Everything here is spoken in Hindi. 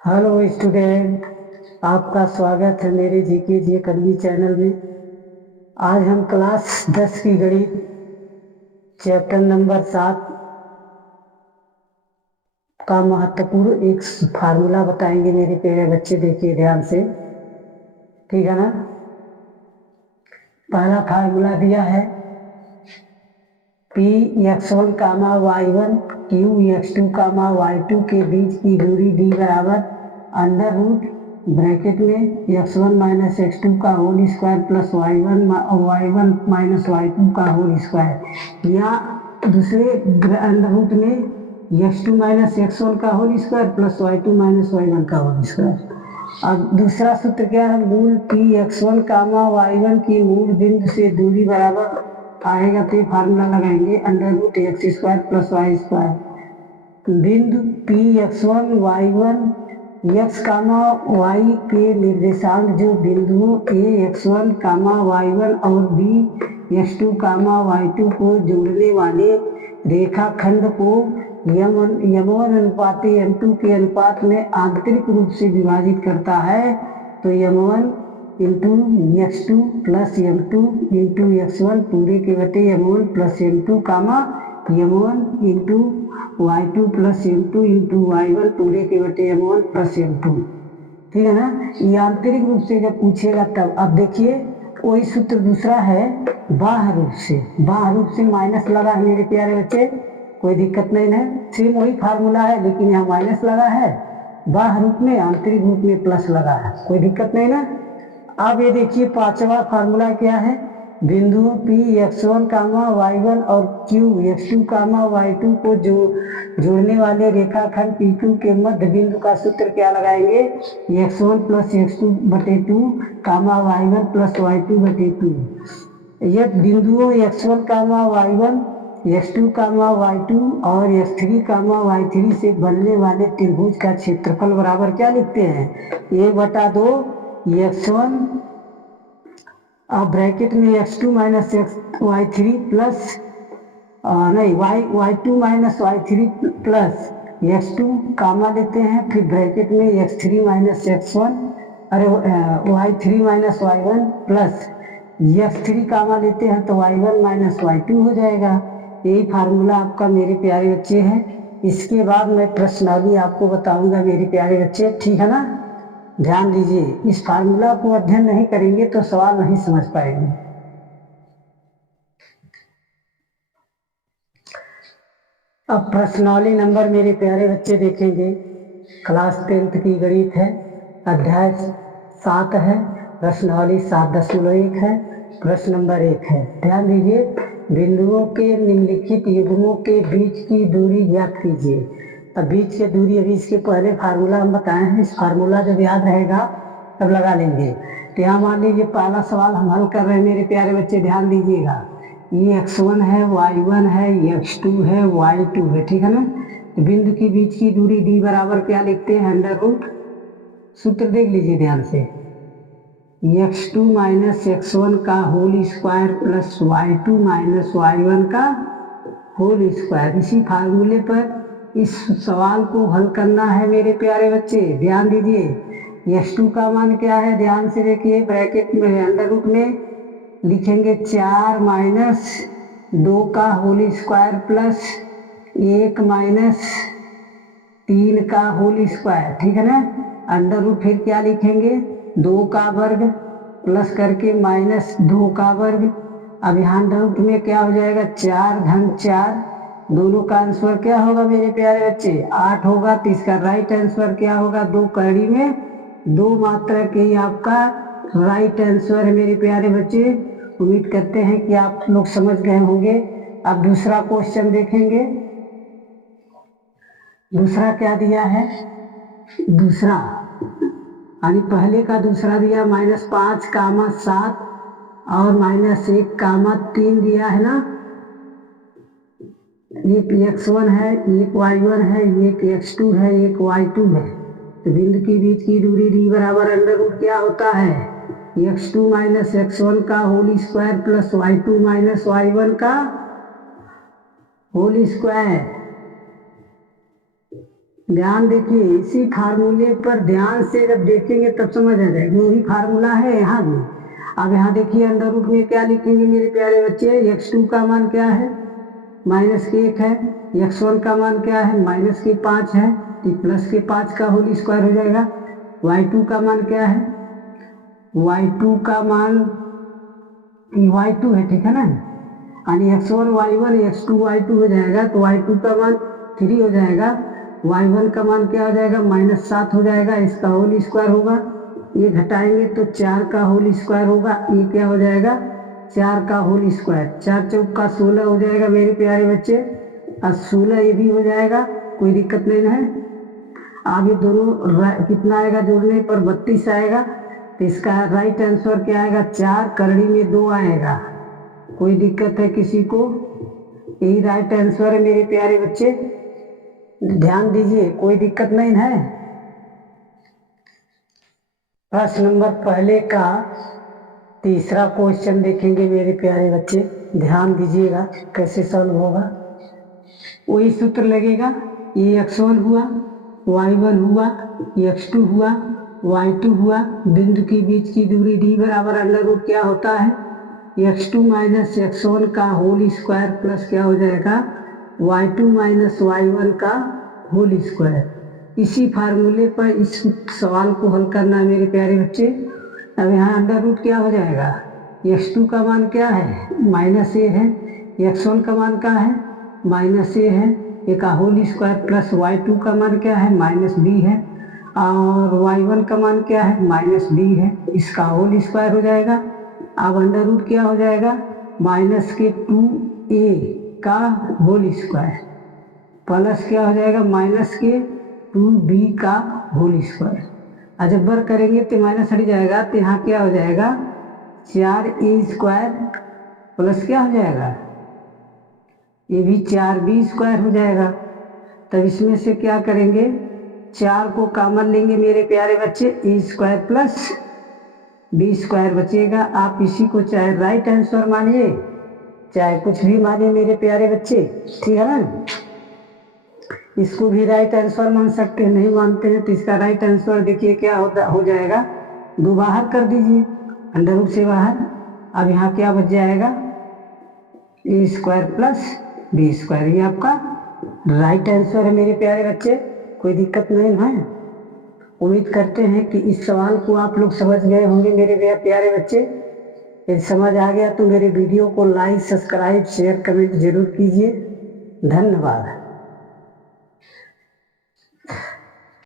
हेलो स्टूडेंट, आपका स्वागत है मेरे जीके जी अकेडमी चैनल में। आज हम क्लास 10 की गणित चैप्टर नंबर 7 का महत्वपूर्ण एक फार्मूला बताएंगे मेरे प्यारे बच्चे। देखिए ध्यान से, ठीक है ना। पहला फार्मूला दिया है Px1 कामा y1 Qx2 कामा y2 के बीच की दूरी d बराबर अंडर रूट ब्रैकेट में x1 माइनस x2 का whole square plus y1 minus y2 का होल स्क्वायर, या दूसरे अंडर रूट में x2 माइनस x1 का whole square plus y2 minus y1 का होल स्क्वायर। अब दूसरा सूत्र क्या है, मूल Px1 कामा y1 की मूल बिंदु से दूरी बराबर आएगा तो फार्मूला लगाएंगे under root x square plus y square. बिंदु Px1 y1 x कामा y के निर्देशांक जो बिंदुओं a x1 कामा y1 और b x2 कामा y2 को जोड़ने वाले रेखाखंड को m1 अनुपात m2 के अनुपात में आंतरिक रूप से विभाजित करता है, तो m1 into x2 plus m2 into x1 पूरे के बटे m1 प्लस m2 कामा m1 into y2 plus m2 into y1 पूरे के बटे m1 प्लस m2। ठीक है ना। ये आंतरिक रूप से जब पूछेगा तब। अब देखिए वही सूत्र दूसरा है बाह्य रूप से। बाह्य रूप से माइनस लगा है मेरे प्यारे बच्चे, कोई दिक्कत नहीं है। सेम वही फार्मूला है लेकिन यहाँ माइनस लगा है, बाह्य रूप में आंतरिक रूप में प्लस लगा है, कोई दिक्कत नहीं ना। अब ये देखिए पांचवा फार्मूला क्या है, बिंदुओं Px1 कामा y1 और Qx2 कामा y2 को जोड़ने वाले रेखाखंड P2 के मध्य बिंदु का सूत्र क्या लगाएंगे, x1 प्लस x2 बटे 2 कामा y1 प्लस y2 बटे 2। यह बिंदुओं x1 कामा y1 x2 कामा y2 और x3 कामा y3 से बनने वाले त्रिभुज का क्षेत्रफल बराबर क्या लिखते हैं, 1/2 x1 ब्रैकेट में x2 माइनस y3 प्लस नहीं y2 minus y3 plus x2 कामा लेते हैं, फिर ब्रैकेट में x3 minus x1 y3 minus y1 plus x3 कामा लेते हैं तो y1 माइनस y2 हो जाएगा। यही फार्मूला आपका मेरे प्यारे बच्चे है। इसके बाद मैं प्रश्नावली आपको बताऊंगा मेरे प्यारे बच्चे, ठीक है ना। ध्यान दीजिए, इस फार्मूला को अध्ययन नहीं करेंगे तो सवाल नहीं समझ पाएंगे। अब प्रश्नावली नंबर मेरे प्यारे बच्चे देखेंगे। क्लास 10th की गणित है, अध्याय 7 है, प्रश्नावली 7.1 है, प्रश्न नंबर 1 है। ध्यान दीजिए, बिंदुओं के निम्नलिखित युग्मों के बीच की दूरी ज्ञात कीजिए। अब बीच की दूरी, अभी इसके पहले फार्मूला हम बताए हैं, इस फार्मूला जब याद रहेगा तब लगा लेंगे। तो यहाँ मान लीजिए पहला सवाल हम हल कर रहे हैं मेरे प्यारे बच्चे, ध्यान दीजिएगा। ये x1 है, y1 है, x2 है, y2 है, ठीक है ना। तो बिंदु की बीच की दूरी d बराबर क्या लिखते हैं, अंडर रूट। सूत्र देख लीजिए ध्यान से, x2 माइनस x1 का whole square plus y2 minus y1 का होल स्क्वायर। इसी फार्मूले पर इस सवाल को हल करना है मेरे प्यारे बच्चे, ध्यान दीजिए। x2 का मान क्या है, ध्यान से देखिए, ब्रैकेट में अंडर रूट में लिखेंगे 4 माइनस 2 का होल स्क्वायर प्लस 1 माइनस 3 का होल स्क्वायर, ठीक है ना। अंडर रूट फिर क्या लिखेंगे, 2 का वर्ग प्लस करके माइनस 2 का वर्ग। अब यहाँ अंडर रूट में क्या हो जाएगा, 4 घन 4, दोनों का आंसर क्या होगा मेरे प्यारे बच्चे, 8 होगा। तो इसका राइट आंसर क्या होगा, 2 कड़ी में 2 मात्रा के ही आपका राइट आंसर है मेरे प्यारे बच्चे। उम्मीद करते हैं कि आप लोग समझ गए होंगे। अब दूसरा क्वेश्चन देखेंगे। दूसरा क्या दिया है, दूसरा यानी पहले का दूसरा दिया -5 कामा 7 और -1 कामा 3 दिया है ना। एक x1 है, एक y1 है, एक x2 है, एक y2 है। तो बिंदु के बीच की दूरी d बराबर अंडर रूट क्या होता है, x2 माइनस x1 का whole square plus y2 minus y1 का होल स्क्वायर। ध्यान देखिए, इसी फार्मूले पर ध्यान से जब देखेंगे तब समझ आ जाएगा, वही फार्मूला है यहाँ भी। अब यहाँ देखिए अंडर रूट में क्या लिखेंगे मेरे प्यारे बच्चे, x2 का मान क्या है, -1 है, x1 का मान क्या है, -5 है, तो +5 का होल स्क्वायर हो जाएगा। y2 का मान क्या है, y2 का मान y2 है, ठीक है ना, यानी x1 y1 x2 y2 हो जाएगा, तो y2 का मान 3 हो जाएगा, y1 का मान क्या हो जाएगा, -7 हो जाएगा, इसका होल स्क्वायर होगा, ये घटाएंगे तो 4 का होल स्क्वायर होगा, ये क्या हो जाएगा 4 का होल स्क्वायर, 4 चौका 16 हो जाएगा मेरे प्यारे बच्चे, और 16 ये भी हो जाएगा, कोई दिक्कत नहीं है। अब ये दोनों कितना आएगा जोड़ने पर 32 आएगा, तो इसका राइट आंसर क्या आएगा, 4 करड़ी में 2 आएगा। कोई दिक्कत है किसी को, यही राइट आंसर है मेरे प्यारे बच्चे, ध्यान दीजिए, कोई दिक्कत नहीं है। प्रश्न नंबर पहले का तीसरा क्वेश्चन देखेंगे मेरे प्यारे बच्चे, ध्यान दीजिएगा कैसे सॉल्व होगा। वही सूत्र लगेगा, ये x1 हुआ, y1 हुआ, x2 हुआ, y2 हुआ, बिंदु के बीच की दूरी d बराबर अंडर रूट क्या होता है, x2 माइनस x1 का होल स्क्वायर प्लस क्या हो जाएगा y2 माइनस y1 का होल स्क्वायर। इसी फार्मूले पर इस सवाल को हल करना है मेरे प्यारे बच्चे। अब यहाँ अंडर रूट क्या हो जाएगा, x2 का मान क्या है, -a है, x1 का मान क्या है, -a है, ए का होल स्क्वायर प्लस y2 का मान क्या है, -b है, और y1 का मान क्या है, -b है, इसका होल स्क्वायर हो जाएगा। अब अंडर रूट क्या हो जाएगा, -2a का होल स्क्वायर प्लस क्या हो जाएगा, -2b का होल स्क्वायर। जब वर्ग करेंगे तो माइनस हट जाएगा, तो यहाँ क्या हो जाएगा 4a² प्लस क्या हो जाएगा, ये भी 4b² हो जाएगा। तब इसमें से क्या करेंगे, 4 को कॉमन लेंगे मेरे प्यारे बच्चे, a² प्लस b² बचेगा। आप इसी को चाहे राइट आंसर मानिए चाहे कुछ भी मानिए मेरे प्यारे बच्चे, ठीक है ना, इसको भी राइट आंसर मान सकते हैं, नहीं मानते हैं तो इसका राइट आंसर देखिए क्या हो जाएगा, 2 बाहर कर दीजिए अंडर रूट से बाहर। अब यहाँ क्या बच जाएगा, a² प्लस b², ये आपका राइट आंसर है मेरे प्यारे बच्चे, कोई दिक्कत नहीं है। उम्मीद करते हैं कि इस सवाल को आप लोग समझ गए होंगे मेरे प्यारे बच्चे। यदि समझ आ गया तो मेरे वीडियो को लाइक, सब्सक्राइब, शेयर, कमेंट जरूर कीजिए। धन्यवाद।